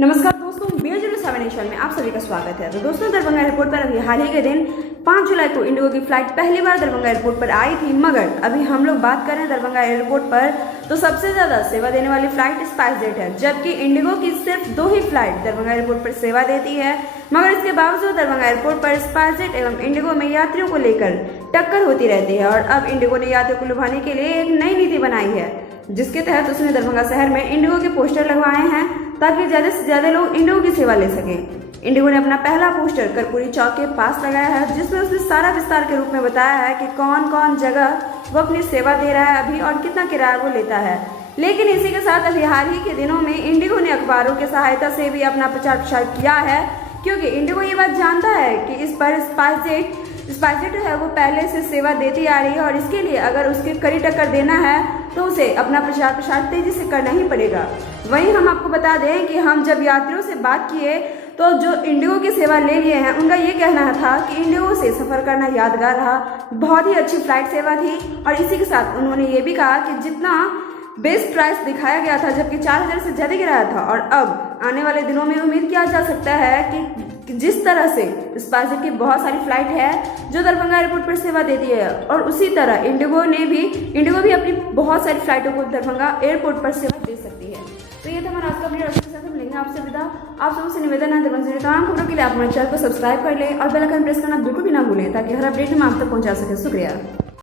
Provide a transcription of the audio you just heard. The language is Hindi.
नमस्कार दोस्तों, BO07 चैनल में आप सभी का स्वागत है। तो दोस्तों, दरभंगा एयरपोर्ट पर अभी हाल ही के दिन 5 जुलाई को इंडिगो की फ्लाइट पहली बार दरभंगा एयरपोर्ट पर आई थी। मगर अभी हम लोग बात करें दरभंगा एयरपोर्ट पर तो सबसे ज़्यादा सेवा देने वाली फ्लाइट स्पाइसजेट है, जबकि इंडिगो की सिर्फ 2 ही फ्लाइट दरभंगा एयरपोर्ट पर सेवा देती है। मगर इसके बावजूद दरभंगा एयरपोर्ट पर स्पाइसजेट एवं इंडिगो में यात्रियों को लेकर टक्कर होती रहती है। और अब इंडिगो ने यात्रियों को लुभाने के लिए एक नई नीति बनाई है, जिसके तहत उसने दरभंगा शहर में इंडिगो के पोस्टर लगवाए हैं ताकि ज़्यादा से ज़्यादा लोग इंडिगो की सेवा ले सकें। इंडिगो ने अपना पहला पोस्टर कर्पूरी चौक के पास लगाया है, जिसमें उसने सारा विस्तार के रूप में बताया है कि कौन कौन जगह वो अपनी सेवा दे रहा है अभी और कितना किराया वो लेता है। लेकिन इसी के साथ अभी हाल ही के दिनों में इंडिगो ने अखबारों की सहायता से भी अपना प्रचार प्रसार किया है, क्योंकि इंडिगो ये बात जानता है कि इस पर स्पाइसजेट है वो पहले से सेवा देती आ रही है और इसके लिए अगर उसके कड़ी टक्कर देना है तो उसे अपना प्रचार प्रसार तेजी से करना ही पड़ेगा। वहीं हम आपको बता दें कि हम जब यात्रियों से बात किए तो जो इंडिगो की सेवा ले लिए हैं उनका ये कहना था कि इंडिगो से सफ़र करना यादगार रहा, बहुत ही अच्छी फ्लाइट सेवा थी। और इसी के साथ उन्होंने ये भी कहा कि जितना बेस्ट प्राइस दिखाया गया था, जबकि 4000 से ज़्यादा गिराया था, और अब आने वाले दिनों में उम्मीद किया जा सकता है कि जिस तरह से स्पाइसजेट की बहुत सारी फ्लाइट है जो दरभंगा एयरपोर्ट पर सेवा देती है, और उसी तरह इंडिगो भी अपनी बहुत सारी फ्लाइटों को दरभंगा एयरपोर्ट पर सेवा दे सकती है। तो ये था हमारा आज का वीडियो। इसके साथ हम लेंगे आपसे विदा। आप सबसे निवेदन है दरभंगा से तमाम खबरों के लिए आप हमारे चैनल को सब्सक्राइब कर लें और बेल आइकन प्रेस करना बिल्कुल भी ना भूलें, ताकि हर अपडेट हम आप तक पहुंचा सकें। शुक्रिया।